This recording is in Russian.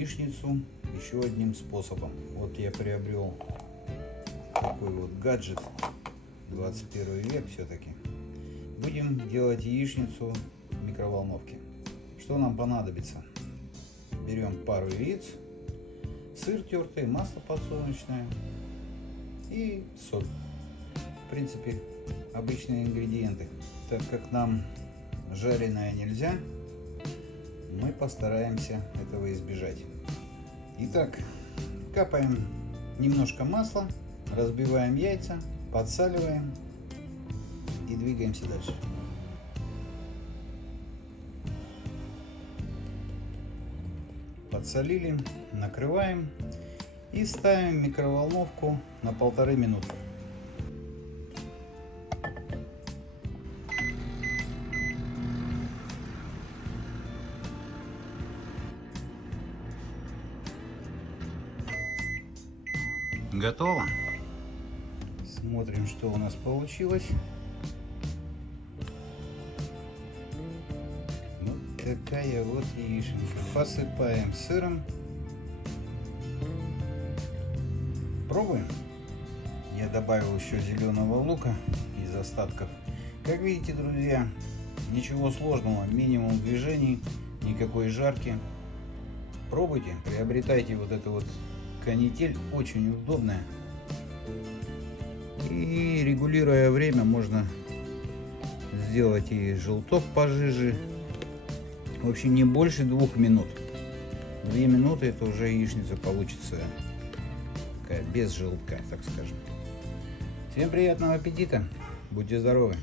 яичницу еще одним способом. Вот я приобрел такой вот гаджет, 21 век все-таки. Будем делать яичницу в микроволновке. Что нам понадобится? Берем пару яиц, сыр тертый, масло подсолнечное и соль. В принципе, обычные ингредиенты. Так как нам жареное нельзя, мы постараемся этого избежать. Итак, капаем немножко масла, разбиваем яйца, подсаливаем и двигаемся дальше. Подсолили, накрываем и ставим в микроволновку на 1,5 минуты. Готово. Смотрим, что у нас получилось. Вот такая вот яичница. Посыпаем сыром. Пробуем. Я добавил еще зеленого лука из остатков. Как видите, друзья, ничего сложного, минимум движений, никакой жарки. Пробуйте, приобретайте вот эту вот канитель, очень удобная. И регулируя время, можно сделать и желток пожиже. В общем, не больше 2 минут. 2 минуты это уже яичница получится такая без желтка, так скажем. Всем приятного аппетита, будьте здоровы.